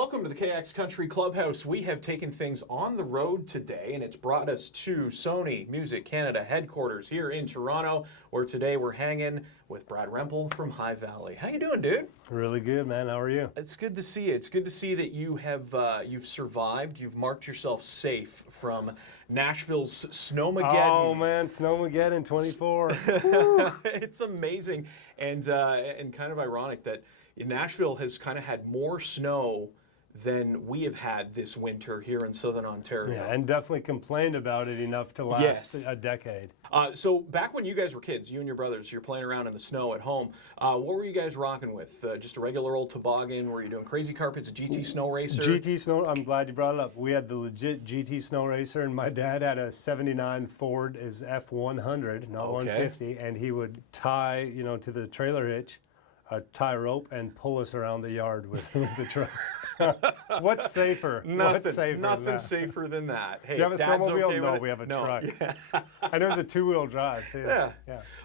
welcome to the KX Country Clubhouse. We have taken things on the road today, and it's brought us to Sony Music Canada headquarters here in Toronto, where today we're hanging with Brad Rempel from High Valley. How you doing, dude? Really good, man. How are you? It's good to see you. It's good to see that you have you've survived. You've marked yourself safe from Nashville's Snowmageddon. Oh man, Snowmageddon 24. It's amazing and kind of ironic that Nashville has kind of had more snow than we have had this winter here in Southern Ontario. Yeah, and definitely complained about it enough to last a decade. So back when you guys were kids, you and your brothers, you're playing around in the snow at home. What were you guys rocking with? Just a regular old toboggan? Were you doing crazy carpets, a GT snow racer? GT snow, I'm glad you brought it up. We had the legit GT snow racer, and my dad had a 79 Ford, it was F100, not 150, and he would tie, to the trailer hitch, tie a rope and pull us around the yard with the truck. What's safer? Nothing safer than that. Hey, do you have a snowmobile? Okay, no, we have a truck. Yeah. And there's a two-wheel drive, too. Yeah.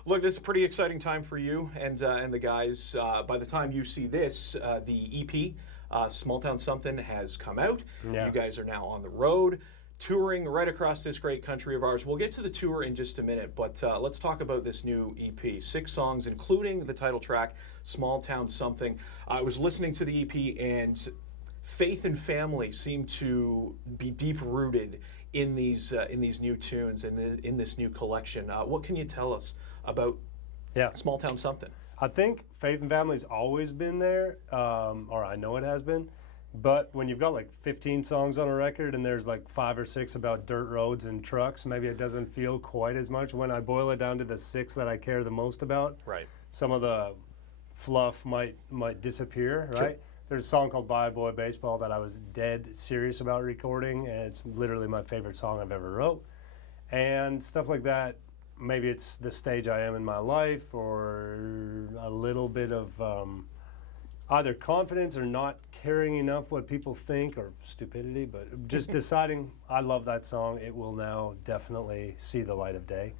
Look, this is a pretty exciting time for you and the guys. By the time you see this, the EP, Small Town Somethin, has come out. Yeah. You guys are now on the road, touring right across this great country of ours. We'll get to the tour in just a minute, but let's talk about this new EP. 6 songs, including the title track, Small Town Somethin. I was listening to the EP, and faith and family seem to be deep-rooted in these new tunes and in this new collection. What can you tell us about Small Town Somethin? I think faith and family's always been there, or I know it has been. But when you've got like 15 songs on a record and there's like 5 or 6 about dirt roads and trucks, maybe it doesn't feel quite as much. When I boil it down to the 6 that I care the most about, right, some of the fluff might disappear, right? Sure. There's a song called Bye Boy Baseball that I was dead serious about recording, and it's literally my favorite song I've ever wrote. And stuff like that, maybe it's the stage I am in my life, or a little bit of either confidence or not caring enough what people think, or stupidity, but just deciding I love that song. It will now definitely see the light of day.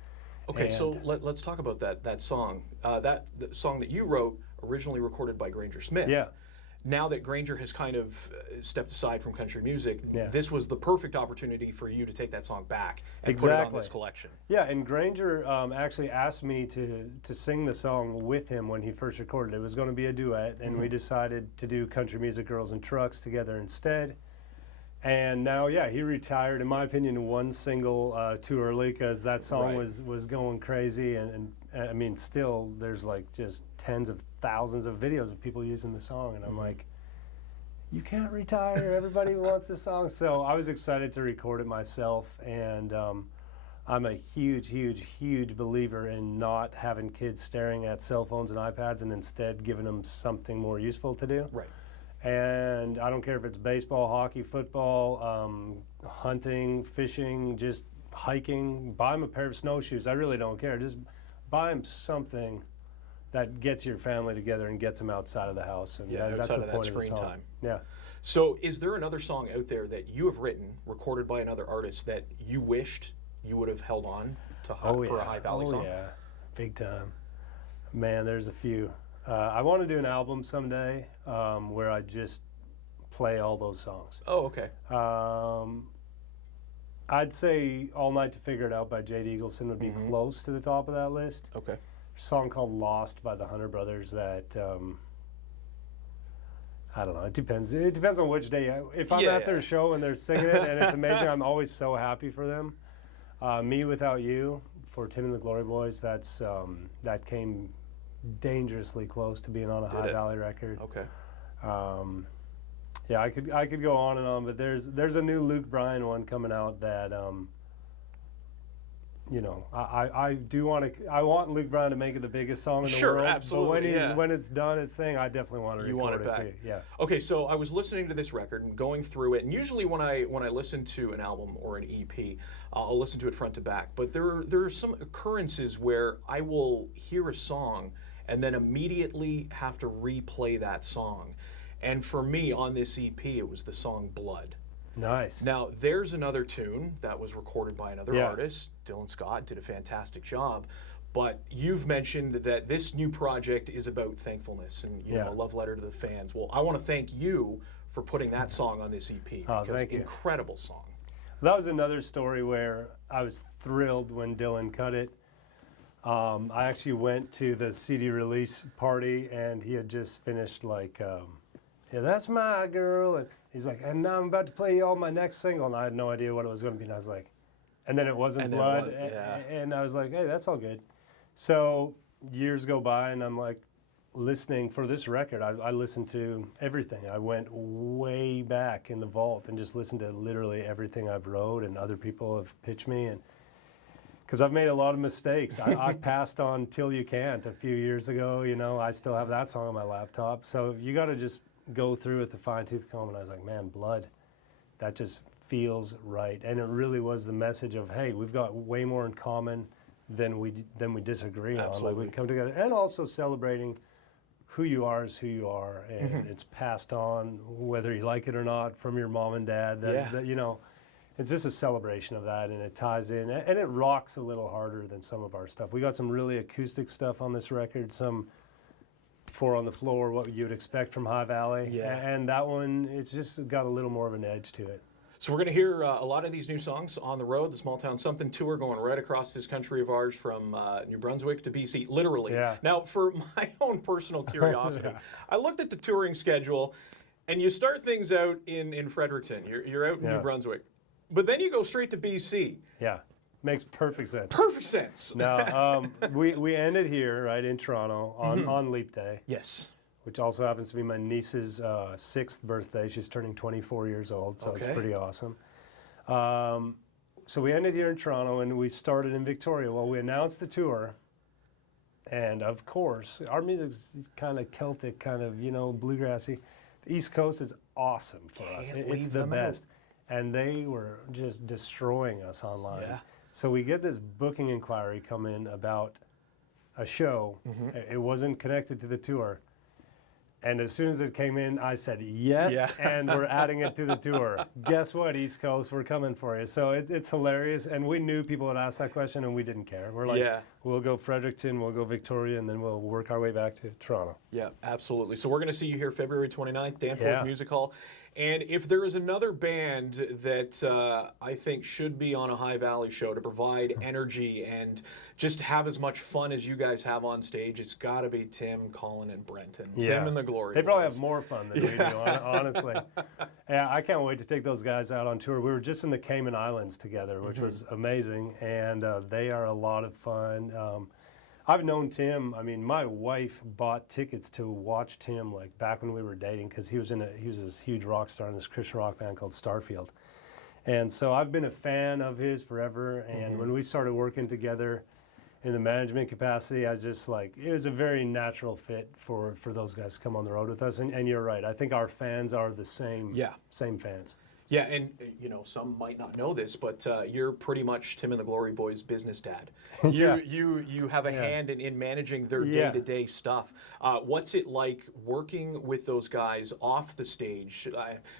Okay, and so let's talk about that song. The song that you wrote, originally recorded by Granger Smith. Yeah. Now that Granger has kind of stepped aside from country music, this was the perfect opportunity for you to take that song back and put it on this collection. Yeah, and Granger actually asked me to sing the song with him when he first recorded it. It was going to be a duet, and we decided to do Country Music Girls and Trucks together instead. And now, he retired, in my opinion, one single too early, because that song was going crazy, and I mean, still, there's like just tens of thousands of videos of people using the song, and I'm like, you can't retire, everybody wants this song. So I was excited to record it myself, and I'm a huge believer in not having kids staring at cell phones and iPads, and instead giving them something more useful to do. Right. And I don't care if it's baseball, hockey, football, hunting, fishing, just hiking. Buy them a pair of snowshoes. I really don't care. Just buy them something that gets your family together and gets them outside of the house. And that's the point of the song. Time. Yeah. So is there another song out there that you have written, recorded by another artist, that you wished you would have held on to for a High Valley song? Oh, yeah. Big time. Man, there's a few. I want to do an album someday where I just play all those songs. Oh, okay. I'd say All Night to Figure It Out by Jade Eagleson would be close to the top of that list. Okay. A song called Lost by the Hunter Brothers that, I don't know, it depends. It depends on which day. If I'm at their show and they're singing it and it's amazing, I'm always so happy for them. Me Without You for Tim and the Glory Boys, that came dangerously close to being on a High Valley record. Okay. I could go on and on, but there's a new Luke Bryan one coming out that I want Luke Bryan to make it the biggest song in the world. Sure, absolutely. But when it's done its thing, I definitely want to record it back. Too. Yeah. Okay, so I was listening to this record and going through it, and usually when I listen to an album or an EP, I'll listen to it front to back. But there are some occurrences where I will hear a song and then immediately have to replay that song. And for me, on this EP, it was the song Blood. Nice. Now, there's another tune that was recorded by another artist. Dylan Scott did a fantastic job. But you've mentioned that this new project is about thankfulness and a love letter to the fans. Well, I want to thank you for putting that song on this EP. Oh, because thank you. incredible song. That was another story where I was thrilled when Dylan cut it. I actually went to the CD release party, and he had just finished like, yeah, that's my girl. And he's like, and now I'm about to play y'all my next single. And I had no idea what it was going to be. And I was like, and then it wasn't Blood. And I was like, hey, that's all good. So years go by, and I'm like listening for this record. I listened to everything. I went way back in the vault and just listened to literally everything I've wrote and other people have pitched me. And because I've made a lot of mistakes. I passed on Till You Can't a few years ago. You know, I still have that song on my laptop. So you got to just go through with the fine-tooth comb. And I was like, man, Blood, that just feels right. And it really was the message of, hey, we've got way more in common than we disagree on. Like, we come together, and also celebrating who you are is who you are, and it's passed on whether you like it or not from your mom and dad. That, you know, it's just a celebration of that, and it ties in, and it rocks a little harder than some of our stuff. We got some really acoustic stuff on this record, some 4 on the floor, what you'd expect from High Valley, and that one, it's just got a little more of an edge to it. So we're going to hear a lot of these new songs on the road, the Small Town Somethin tour going right across this country of ours from New Brunswick to BC, literally. Yeah. Now, for my own personal curiosity, I looked at the touring schedule, and you start things out in Fredericton. You're out in New Brunswick. But then you go straight to BC. Yeah, makes perfect sense. Perfect sense. No, we ended here, right, in Toronto on Leap Day. Yes. Which also happens to be my niece's 6th birthday. She's turning 24 years old, so it's pretty awesome. So we ended here in Toronto, and we started in Victoria. Well, we announced the tour, and of course, our music's kind of Celtic, kind of, you know, bluegrassy. The East Coast is awesome for us. It's the best. And they were just destroying us online. Yeah. So we get this booking inquiry come in about a show. It wasn't connected to the tour. And as soon as it came in, I said, yes, and we're adding it to the tour. Guess what, East Coast, we're coming for you. So it's hilarious, and we knew people would ask that question, and we didn't care. We're like, we'll go Fredericton, we'll go Victoria, and then we'll work our way back to Toronto. Yeah, absolutely. So we're going to see you here February 29th, Danforth Music Hall. And if there is another band that I think should be on a High Valley show to provide energy and just have as much fun as you guys have on stage, it's got to be Tim, Colin, and Brenton. Tim and the Glory They probably have more fun than we do, honestly. Yeah, I can't wait to take those guys out on tour. We were just in the Cayman Islands together, which was amazing, and they are a lot of fun. I've known Tim. I mean, my wife bought tickets to watch Tim like back when we were dating, because he was this huge rock star in this Christian rock band called Starfield, and so I've been a fan of his forever. And when we started working together in the management capacity, I was just like, it was a very natural fit for those guys to come on the road with us. And you're right. I think our fans are the same. Same fans. Yeah, and you know, some might not know this, but you're pretty much Tim and the Glory Boys' business dad. You have a hand in managing their day-to-day stuff. What's it like working with those guys off the stage?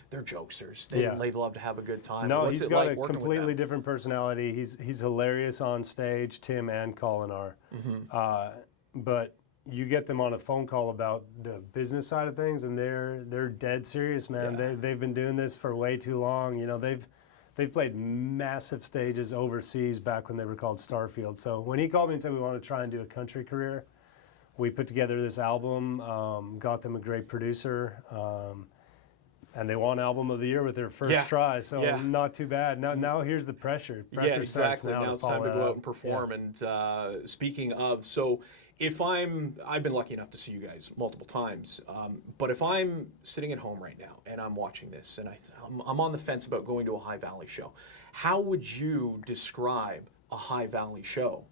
They're jokesters. They love to have a good time. No, What's he's got a completely different personality. He's hilarious on stage. Tim and Colin are. But you get them on a phone call about the business side of things, and they're dead serious, man. They've been doing this for way too long. You know, they've played massive stages overseas back when they were called Starfield. So when he called me and said we want to try and do a country career, we put together this album, got them a great producer, and they won Album of the Year with their first try. So not too bad. Now here's the pressure. Exactly. Now it's time to go out and perform. And speaking of, so if I've been lucky enough to see you guys multiple times, but if I'm sitting at home right now and I'm watching this and I'm on the fence about going to a High Valley show, how would you describe a High Valley show?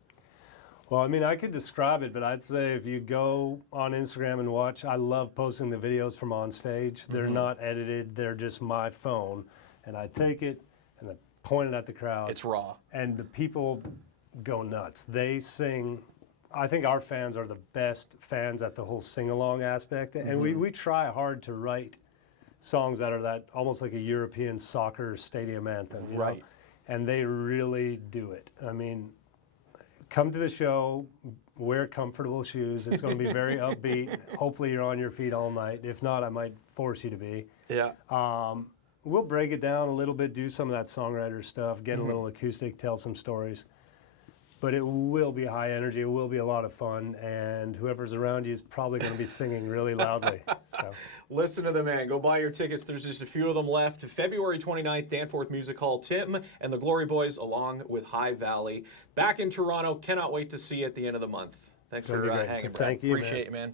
Well, I mean, I could describe it, but I'd say if you go on Instagram and watch, I love posting the videos from on stage. They're not edited. They're just my phone, and I take it and I point it at the crowd. It's raw. And the people go nuts. They sing. I think our fans are the best fans at the whole sing-along aspect, and we try hard to write songs that are that almost like a European soccer stadium anthem, you know? And they really do it. I mean, come to the show, wear comfortable shoes. It's going to be very upbeat. Hopefully you're on your feet all night. If not, I might force you to be. Yeah. We'll break it down a little bit, do some of that songwriter stuff, get a little acoustic, tell some stories. But it will be high energy. It will be a lot of fun, and whoever's around you is probably going to be singing really loudly. So. Listen to the man. Go buy your tickets. There's just a few of them left. February 29th, Danforth Music Hall. Tim and the Glory Boys along with High Valley. Back in Toronto. Cannot wait to see you at the end of the month. Thanks for hanging, Brad. Thank you, Appreciate man. you, man.